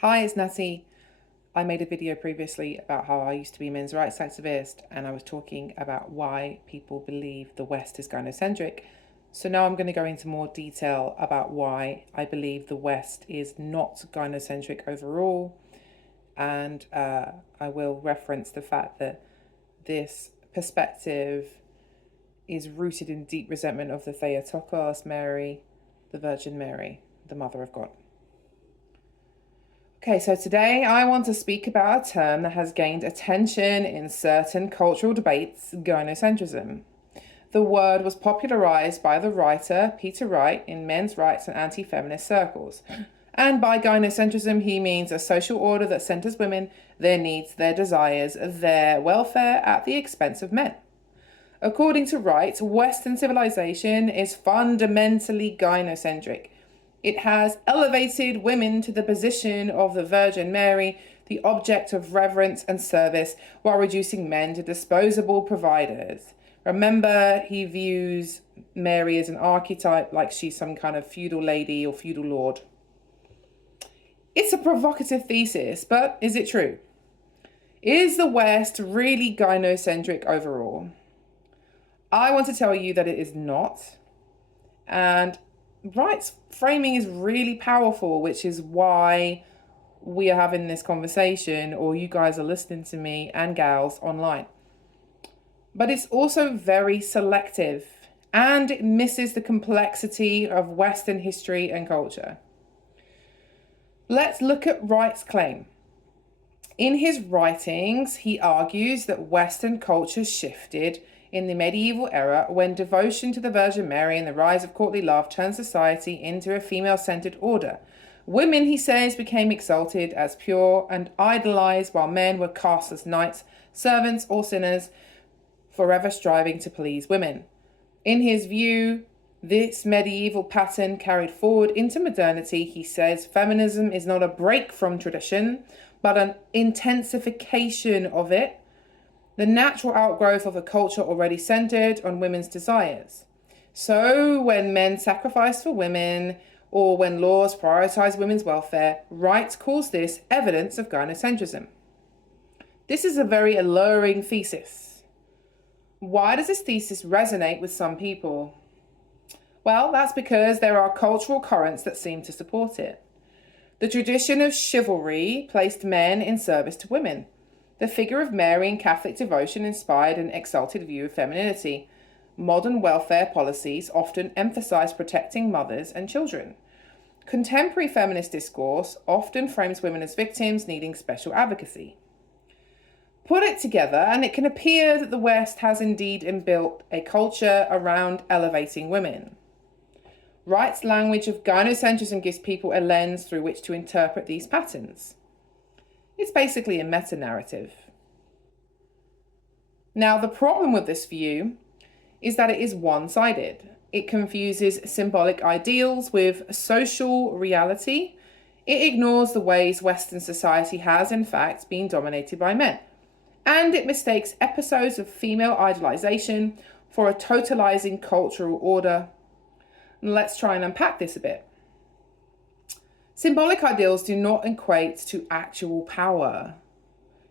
Hi, it's Natty. I made a video previously about how I used to be a men's rights activist, and I was talking about why people believe the West is gynocentric. So now I'm going to go into more detail about why I believe the West is not gynocentric overall, and I will reference the fact that this perspective is rooted in deep resentment of the Theotokos Mary, the Virgin Mary, the Mother of God. Okay, so today I want to speak about a term that has gained attention in certain cultural debates, gynocentrism. The word was popularized by the writer Peter Wright in men's rights and anti-feminist circles. And by gynocentrism, he means a social order that centers women, their needs, their desires, their welfare at the expense of men. According to Wright, Western civilization is fundamentally gynocentric. It has elevated women to the position of the Virgin Mary, the object of reverence and service, while reducing men to disposable providers. Remember, he views Mary as an archetype, like she's some kind of feudal lady or feudal lord. It's a provocative thesis, but is it true? Is the West really gynocentric overall? I want to tell you that it is not. And Wright's framing is really powerful, which is why we are having this conversation, or you guys are listening to me and gals online. But it's also very selective, and it misses the complexity of Western history and culture. Let's look at Wright's claim. In his writings, he argues that Western culture shifted in the medieval era when devotion to the Virgin Mary and the rise of courtly love turned society into a female-centered order. Women, he says, became exalted as pure and idolized, while men were cast as knights, servants, or sinners, forever striving to please women. In his view, this medieval pattern carried forward into modernity. He says feminism is not a break from tradition, but an intensification of it, the natural outgrowth of a culture already centered on women's desires. So when men sacrifice for women, or when laws prioritize women's welfare, Wright calls this evidence of gynocentrism. This is a very alluring thesis. Why does this thesis resonate with some people? Well, that's because there are cultural currents that seem to support it. The tradition of chivalry placed men in service to women. The figure of Mary in Catholic devotion inspired an exalted view of femininity. Modern welfare policies often emphasize protecting mothers and children. Contemporary feminist discourse often frames women as victims needing special advocacy. Put it together, and it can appear that the West has indeed inbuilt a culture around elevating women. Wright's language of gynocentrism gives people a lens through which to interpret these patterns. It's basically a meta-narrative. Now, the problem with this view is that it is one-sided. It confuses symbolic ideals with social reality. It ignores the ways Western society has, in fact, been dominated by men. And it mistakes episodes of female idolization for a totalizing cultural order. Let's try and unpack this a bit. Symbolic ideals do not equate to actual power.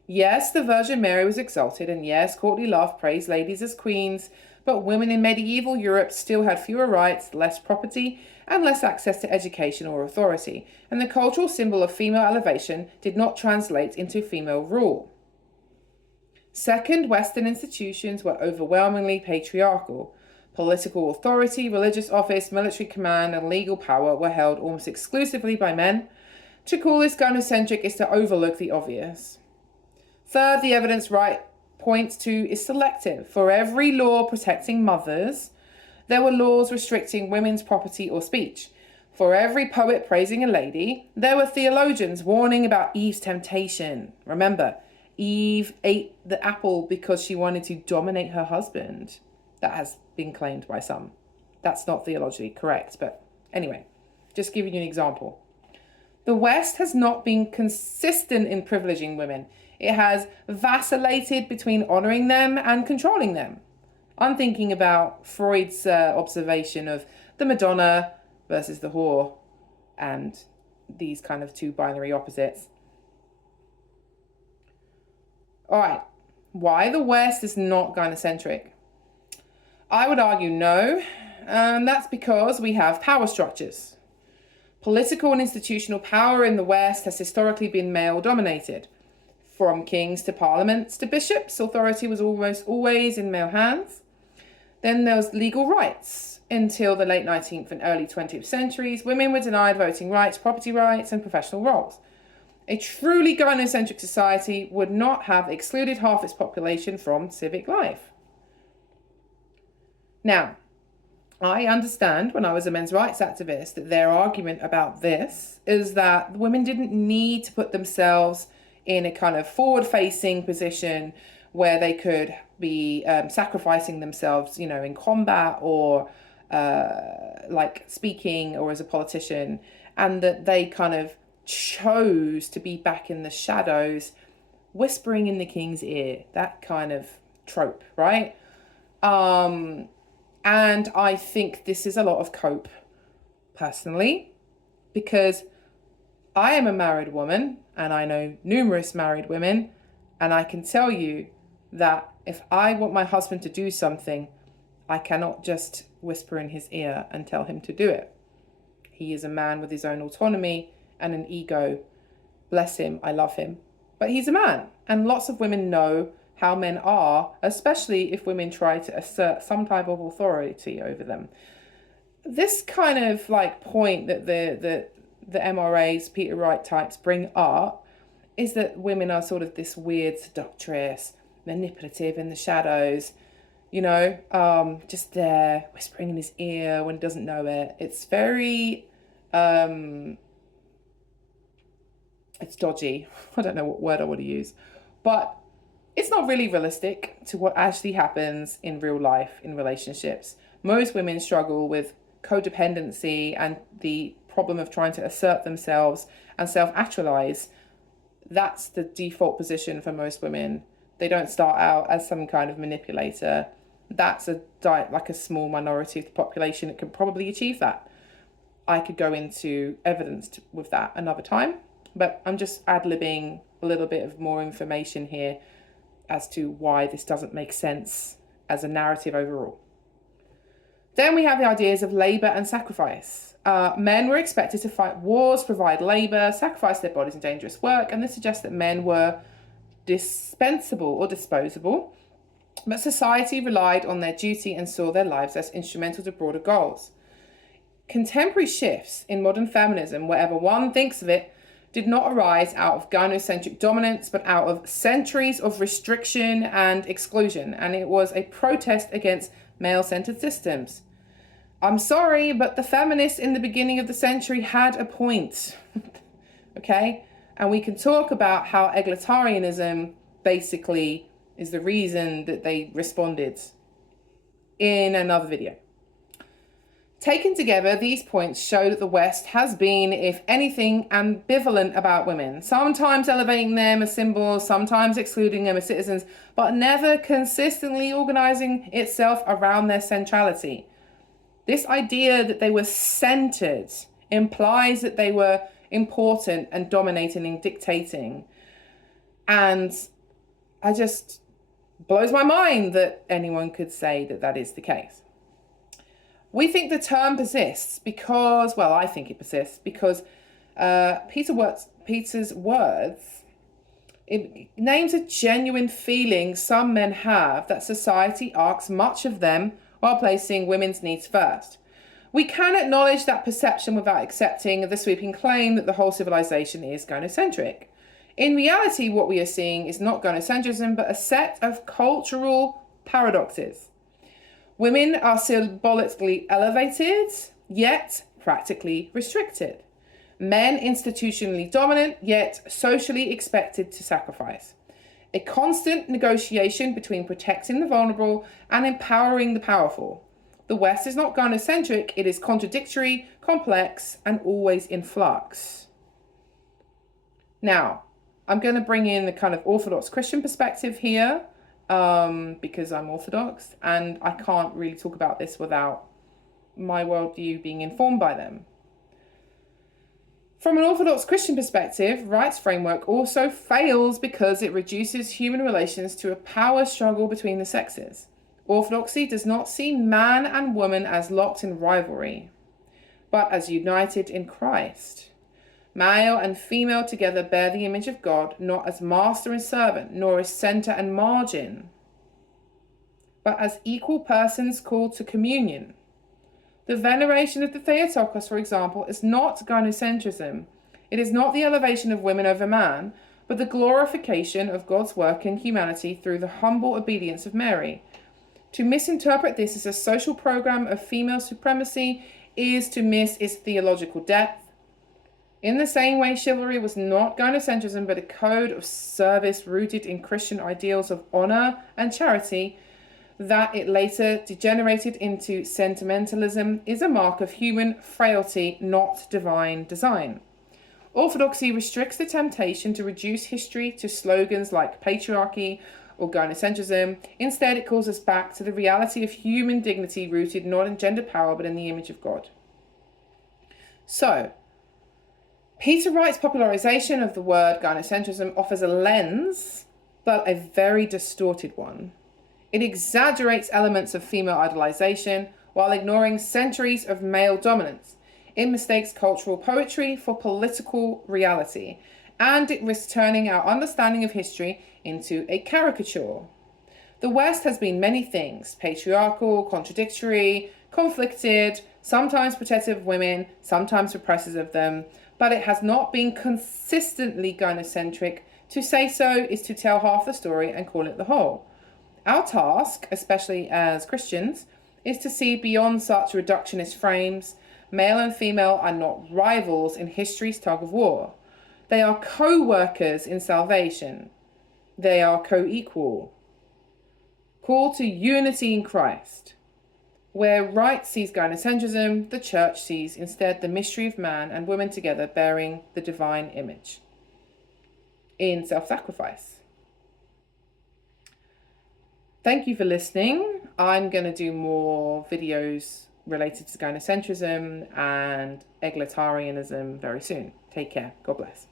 Yes, the Virgin Mary was exalted, and yes, courtly love praised ladies as queens, but women in medieval Europe still had fewer rights, less property, and less access to education or authority, and the cultural symbol of female elevation did not translate into female rule. Second, Western institutions were overwhelmingly patriarchal. Political authority, religious office, military command, and legal power were held almost exclusively by men. To call this gynocentric is to overlook the obvious. Third, the evidence Wright points to is selective. For every law protecting mothers, there were laws restricting women's property or speech. For every poet praising a lady, there were theologians warning about Eve's temptation. Remember, Eve ate the apple because she wanted to dominate her husband. That has been claimed by some. That's not theologically correct, but anyway, just giving you an example. The West has not been consistent in privileging women. It has vacillated between honoring them and controlling them. I'm thinking about Freud's observation of the Madonna versus the whore, and these kind of two binary opposites. All right, why the West is not gynocentric? I would argue no, and that's because we have power structures. Political and institutional power in the West has historically been male dominated. From kings to parliaments to bishops, authority was almost always in male hands. Then there was legal rights. Until the late 19th and early 20th centuries, women were denied voting rights, property rights, and professional roles. A truly gynocentric society would not have excluded half its population from civic life. Now, I understand when I was a men's rights activist that their argument about this is that women didn't need to put themselves in a kind of forward-facing position where they could be sacrificing themselves, you know, in combat or like speaking or as a politician, and that they kind of chose to be back in the shadows, whispering in the king's ear, that kind of trope, right? And I think this is a lot of cope, personally, because I am a married woman and I know numerous married women, and I can tell you that if I want my husband to do something, I cannot just whisper in his ear and tell him to do it. He is a man with his own autonomy and an ego. Bless him, I love him. But he's a man, and lots of women know how men are, especially if women try to assert some type of authority over them. This kind of like point that the MRAs, Peter Wright types bring up is that women are sort of this weird seductress, manipulative in the shadows, you know, just there whispering in his ear when he doesn't know it. It's very, it's dodgy. I don't know what word I want to use, but it's not really realistic to what actually happens in real life in relationships. Most women struggle with codependency and the problem of trying to assert themselves and self-actualize. That's the default position for most women. They don't start out as some kind of manipulator. That's like a small minority of the population that can probably achieve that. I could go into evidence with that another time, but I'm just ad-libbing a little bit of more information here as to why this doesn't make sense as a narrative overall. Then we have the ideas of labour and sacrifice. Men were expected to fight wars, provide labour, sacrifice their bodies in dangerous work, and this suggests that men were dispensable or disposable, but society relied on their duty and saw their lives as instrumental to broader goals. Contemporary shifts in modern feminism, whatever one thinks of it, did not arise out of gynocentric dominance, but out of centuries of restriction and exclusion, and it was a protest against male-centered systems. I'm sorry, but the feminists in the beginning of the century had a point, okay? And we can talk about how egalitarianism basically is the reason that they responded in another video. Taken together, these points show that the West has been, if anything, ambivalent about women, sometimes elevating them as symbols, sometimes excluding them as citizens, but never consistently organizing itself around their centrality. This idea that they were centered implies that they were important and dominating and dictating. And I just blows my mind that anyone could say that that is the case. We think the term persists because, well, I think it persists because Peter's words, it names a genuine feeling some men have that society asks much of them while placing women's needs first. We can acknowledge that perception without accepting the sweeping claim that the whole civilization is gynocentric. In reality, what we are seeing is not gynocentrism, but a set of cultural paradoxes. Women are symbolically elevated, yet practically restricted. Men institutionally dominant, yet socially expected to sacrifice. A constant negotiation between protecting the vulnerable and empowering the powerful. The West is not gynocentric, it is contradictory, complex, and always in flux. Now, I'm going to bring in the kind of Orthodox Christian perspective here, because I'm Orthodox and I can't really talk about this without my worldview being informed by them. From an Orthodox Christian perspective, Wright's framework also fails because it reduces human relations to a power struggle between the sexes. Orthodoxy does not see man and woman as locked in rivalry, but as united in Christ. Male and female together bear the image of God, not as master and servant, nor as centre and margin, but as equal persons called to communion. The veneration of the Theotokos, for example, is not gynocentrism. It is not the elevation of women over man, but the glorification of God's work in humanity through the humble obedience of Mary. To misinterpret this as a social program of female supremacy is to miss its theological depth. In the same way, chivalry was not gynocentrism, but a code of service rooted in Christian ideals of honour and charity, that it later degenerated into sentimentalism is a mark of human frailty, not divine design. Orthodoxy restricts the temptation to reduce history to slogans like patriarchy or gynocentrism. Instead, it calls us back to the reality of human dignity rooted not in gender power but in the image of God. So, Peter Wright's popularization of the word gynocentrism offers a lens, but a very distorted one. It exaggerates elements of female idolization while ignoring centuries of male dominance. It mistakes cultural poetry for political reality, and it risks turning our understanding of history into a caricature. The West has been many things: patriarchal, contradictory, conflicted, sometimes protective of women, sometimes repressive of them, but it has not been consistently gynocentric. To say so is to tell half the story and call it the whole. Our task, especially as Christians, is to see beyond such reductionist frames. Male and female are not rivals in history's tug of war. They are co-workers in salvation. They are co-equal, called to unity in Christ. Where Wright sees gynocentrism, the church sees instead the mystery of man and woman together bearing the divine image in self-sacrifice. Thank you for listening. I'm going to do more videos related to gynocentrism and egalitarianism very soon. Take care. God bless.